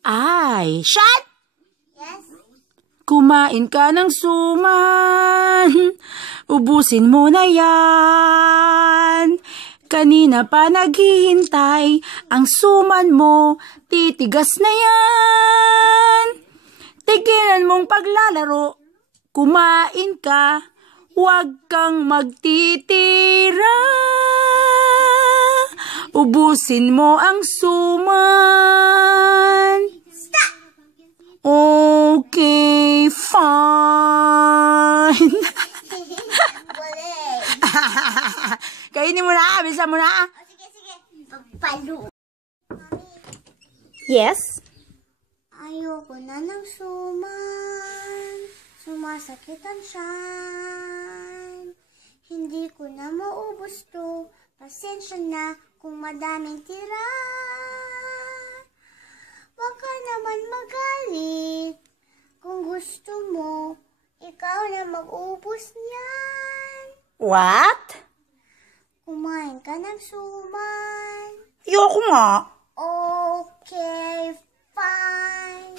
Ay, shut! Yes? Kumain ka ng suman. Ubusin mo na yan. Kanina pa naghihintay. Ang suman mo, titigas na yan. Tigilan mong paglalaro. Kumain ka. Huwag kang magtitira. Ubusin mo ang suman. Stop! Okay, fine. Kainin mo na, bisa mo na. Sige. Pagpalo. Yes? Ayoko na ng suman. Sumasakit ang tiyan. Hindi ko na maubos to. Pasensya na kung madaming tira. Huwag ka naman magalit. Kung gusto mo, ikaw na mag-ubos niyan. What? Kumain ka ng suman. Ayoko nga. Okay, fine.